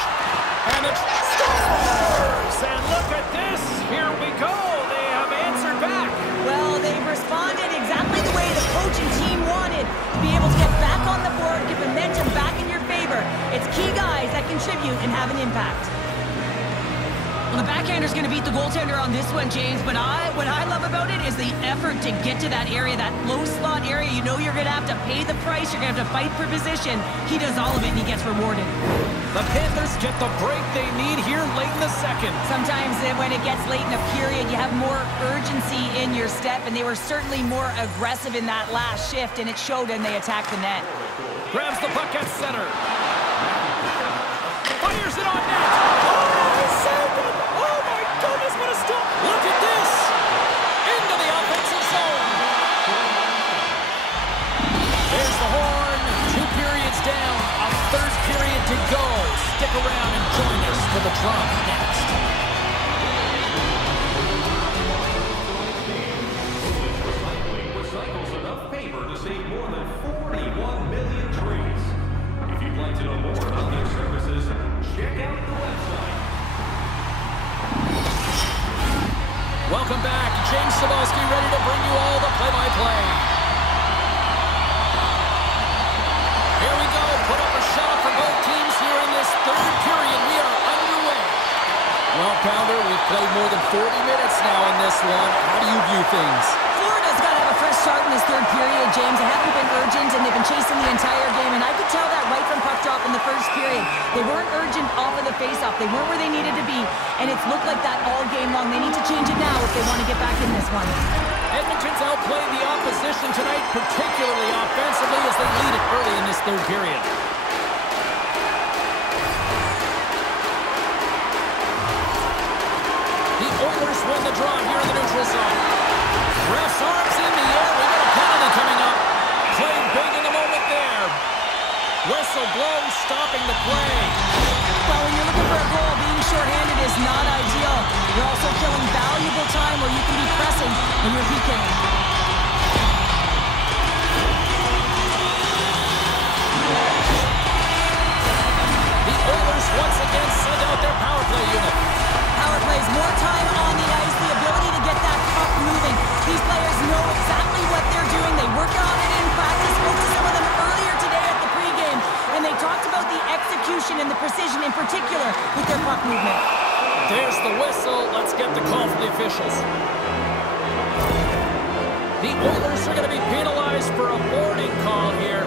And it scores! And look at this. Here we go. They have answered back. Well, they've responded exactly the way the coach and team wanted. To be able to get back on the board, get momentum back in your favor. It's key guys that contribute and have an impact. Well, the backhander's going to beat the goaltender on this one, James, but what I love about it is the effort to get to that area, that low slot area. You know you're going to have to pay the price. You're going to have to fight for position. He does all of it, and he gets rewarded. The Panthers get the break they need here late in the second. Sometimes when it gets late in a period, you have more urgency in your step, and they were certainly more aggressive in that last shift, and it showed, and they attacked the net. Grabs the puck at center. Fires it on net. Stick around and join us for the drop next. Recycles enough paper to save more than 41 million trees. If you'd like to know more about their services, check out the website. Welcome back. James Cebulski ready to bring you all the play-by-play. Here we go. Put up a shot for both teams here in this third period. We are underway. Well, Pounder, we've played more than 40 minutes now in this one. How do you view things? Florida's got to have a fresh start in this third period, James. They haven't been urgent, and they've been chasing the entire game, and I could tell that right from puck drop in the first period. They weren't urgent off of the faceoff. They weren't where they needed to be, and it's looked like that all game long. They need to change it now if they want to get back in this one. Edmonton's outplayed the opposition tonight, particularly offensively, as they lead it early in this third period. The Oilers win the draw here in the neutral zone. Ref's arms in the air. We got a penalty coming up. Played big in the moment there. Whistle blows, stopping the play. Well, when you're looking for a goal, being shorthanded is not ideal. You're also killing valuable time where you can be pressing when you're PKing. The Oilers once again send out their power play unit. Power plays, more time on the ice, the ability to get that puck moving. These players know exactly what they're doing. They work on it in practice. Spoke to some of them earlier today at the pregame, and they talked about the execution and the precision in particular with their puck movement. There's the whistle. Let's get the call from the officials. The Oilers are going to be penalized for a boarding call here.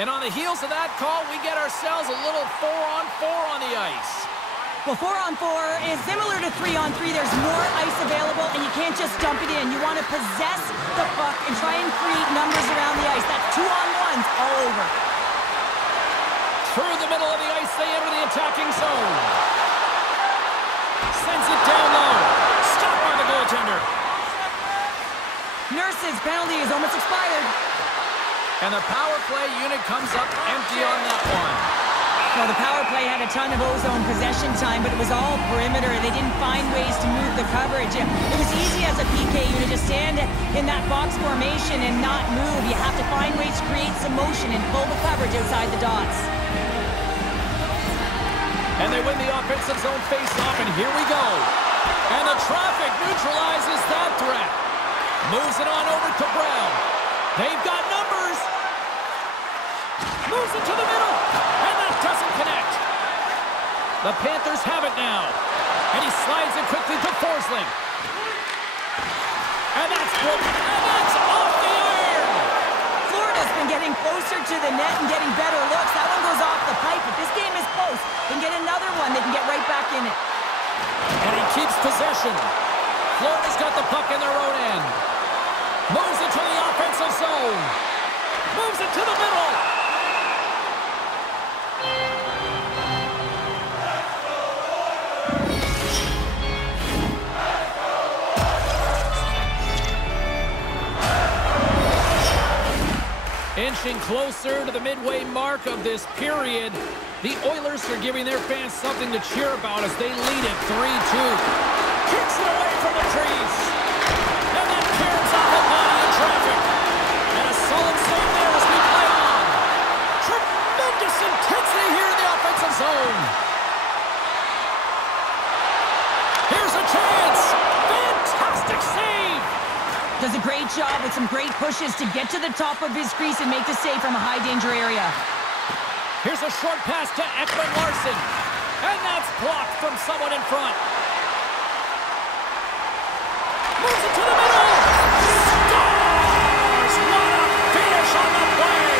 And on the heels of that call, we get ourselves a little 4-on-4 on the ice. Well, 4-on-4 is similar to 3-on-3. There's more ice available, and you can't just dump it in. You want to possess the puck and try and create numbers around the ice. That's 2-on-1s all over. Through the middle of the ice, they enter the attacking zone. Sends it down low. Stopped by the goaltender. Nurse's penalty is almost expired. And the power play unit comes up empty on that one. Well, the power play had a ton of ozone possession time, but it was all perimeter. They didn't find ways to move the coverage. It was easy as a PK unit to stand in that box formation and not move. You have to find ways to create some motion and pull the coverage outside the dots. And they win the offensive zone face-off, and here we go. And the traffic neutralizes that threat. Moves it on over to Brown. They've got numbers. Moves it to the middle. And that doesn't connect. The Panthers have it now. And he slides it quickly to Forsling. And that's broken. And that's off the iron. Florida's been getting closer to the net and getting better looks. That one goes off the pipe. If this game is close, they can get another one. They can get right back in it. And he keeps possession. Florida's got the puck in their own end. Moves it to the offensive zone. Moves it to the middle. Inching closer to the midway mark of this period, the Oilers are giving their fans something to cheer about as they lead it 3-2. Kicks it away from the trees. And then tears off a body in traffic. And a solid save there as we play on. Tremendous intensity here in the offensive zone. Here's a chance. Fantastic save. Does a great job with some great pushes to get to the top of his crease and make the save from a high-danger area. Here's a short pass to Ekman Larsson. And that's blocked from someone in front. Moves it to the middle. Scores! What a finish on the play.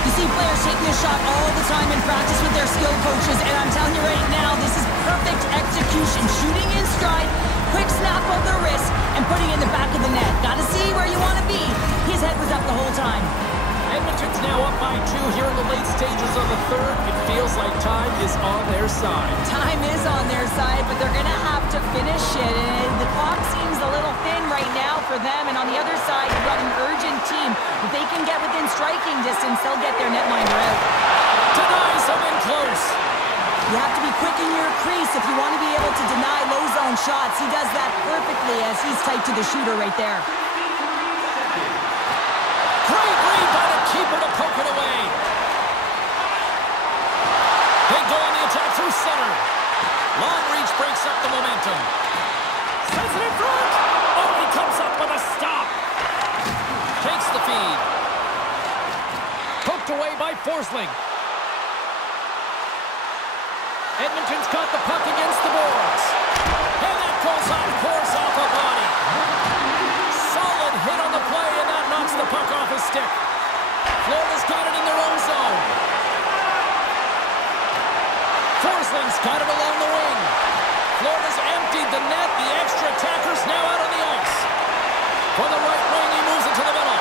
You see players taking this shot all the time in practice with their skill coaches, and I'm telling you right now, this is perfect execution. Shooting in stride, quick snap of the wrist, and putting it in the back of the net. Got to see where you want to be his head was up the whole time. Edmonton's now up by 2 here in the late stages of the third. It feels like time is on their side. Time is on their side, but they're going to have to finish it. And the clock seems a little thin right now for them. And on the other side, you've got an urgent team. If they can get within striking distance, they'll get their netminder out. Denies him in close. You have to be quick in your crease if you want to be able to deny low zone shots. He does that perfectly as he's tight to the shooter right there. Great read by the keeper to poke it away. They go on the attack through center. Long reach breaks up the momentum. Sends it in front. Oh, he comes up with a stop. Takes the feed. Poked away by Forsling. Edmonton's got the puck against the boards. And that goes off course off a body. Solid hit on the play, and that knocks the puck off his stick. Florida's got it in their own zone. Forsling's got it along the wing. Florida's emptied the net. The extra attacker's now out on the ice. For the right wing, he moves it to the middle.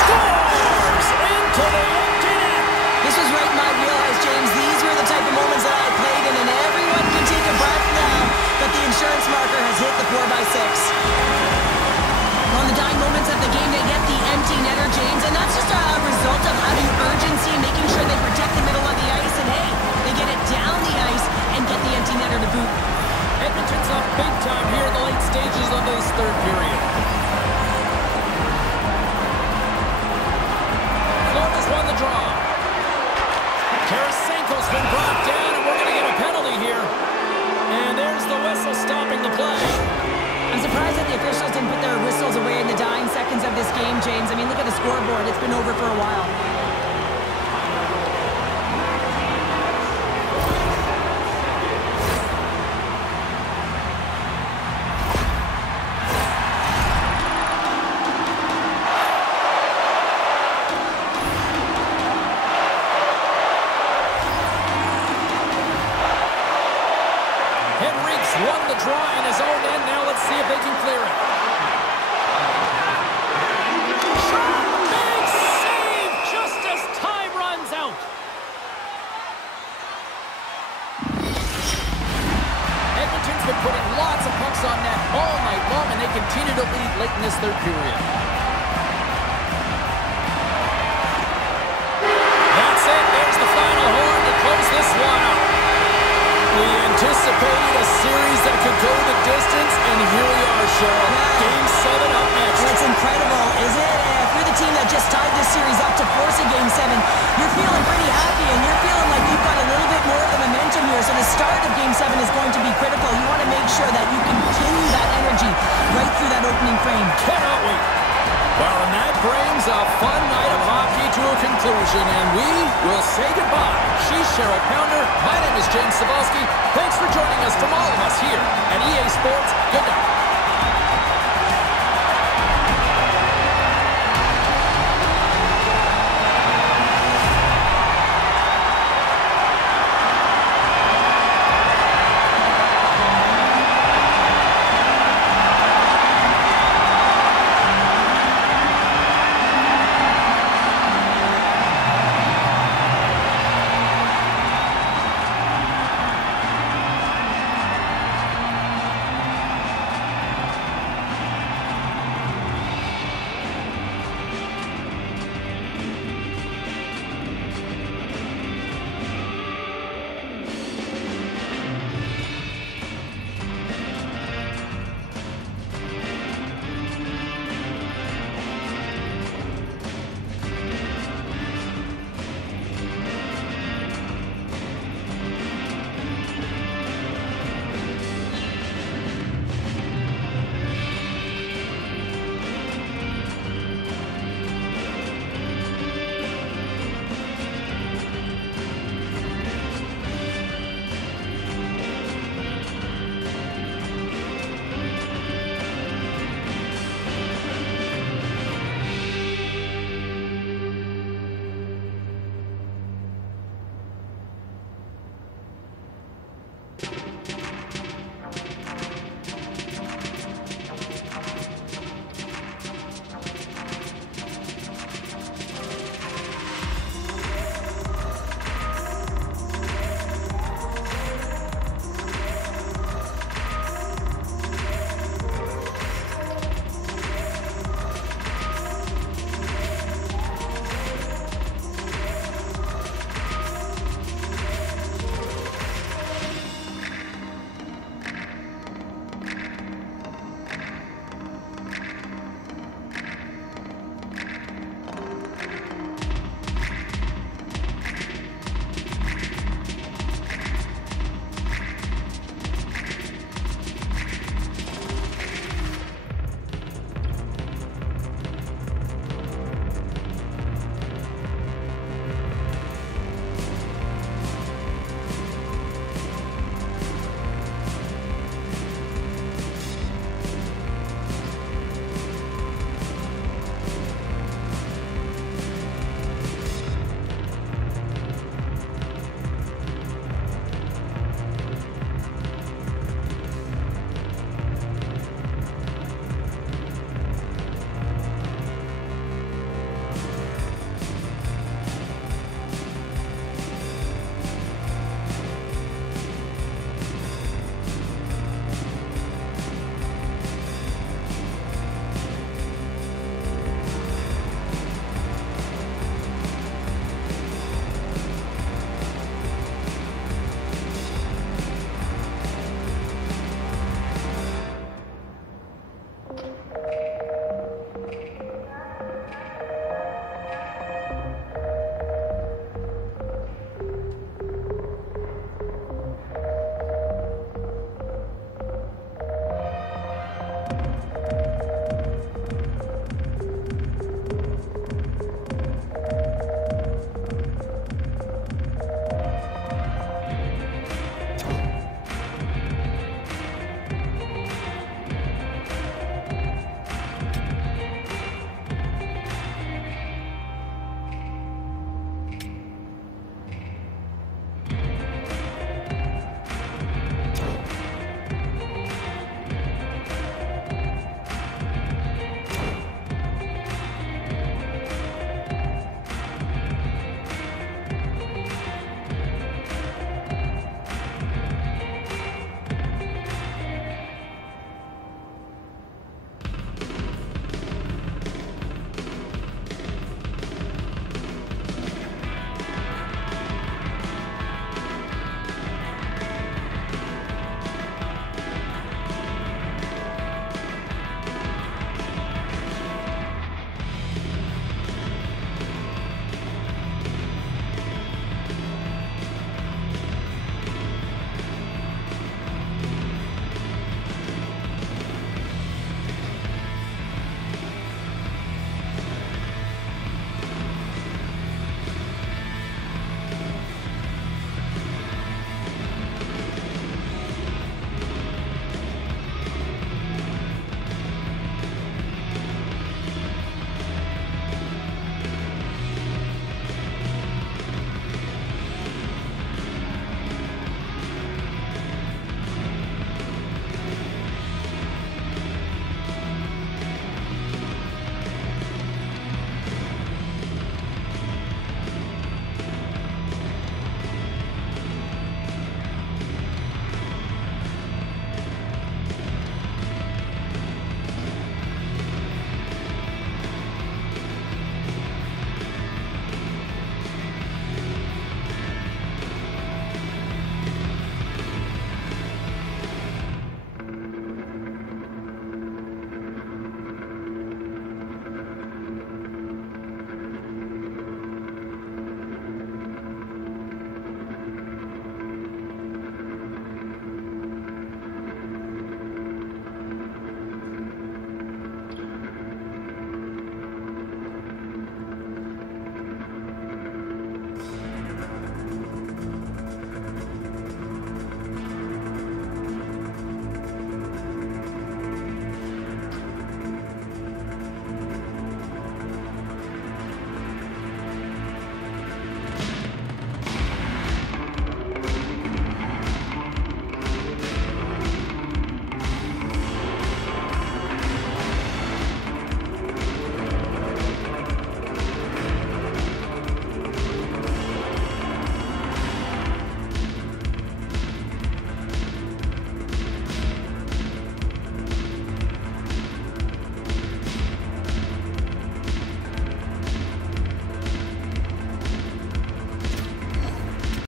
Scores into the empty net. This was right in my wheelhouse, James. These were the type of moments that I played in, and everyone can take a breath now. But the insurance marker has hit the 4x6. On the dying moments of the game, they get the empty netter, James, and that's just a result of having urgency, making sure they protect the middle of the ice, and hey, they get it down the ice and get the empty netter to boot. Edmonton's up big time here in the late stages of this third period. Florida's won the draw. Tarasenko's been brought down, and we're going to get a penalty here. And there's the whistle stopping the play. I'm surprised that the officials didn't put their whistles away in the dying seconds of this game, James. I mean, look at the scoreboard. It's been over for a while. Henrique's won the draw in his own end. Now let's see if they can clear it. Big save just as time runs out. Edmonton's been putting lots of pucks on net all night long, and they continue to lead late in this third period. That's it. There's the final horn to close this one up. We anticipated a series that could go the distance, and here we are, Cheryl. Yeah. Game 7 up next. It's incredible, isn't it? If you're the team that just tied this series up to force a Game 7, you're feeling pretty happy, and you're feeling like you've got a little bit more of the momentum here. So the start of Game 7 is going to be critical. You want to make sure that you continue that energy right through that opening frame. Cannot wait. Well, and that brings a fun night of hockey to a conclusion, and we will say goodbye. She's Cheryl Pounder. My name is James Cebulski. Thanks for joining us from all of us here at EA Sports. Good night.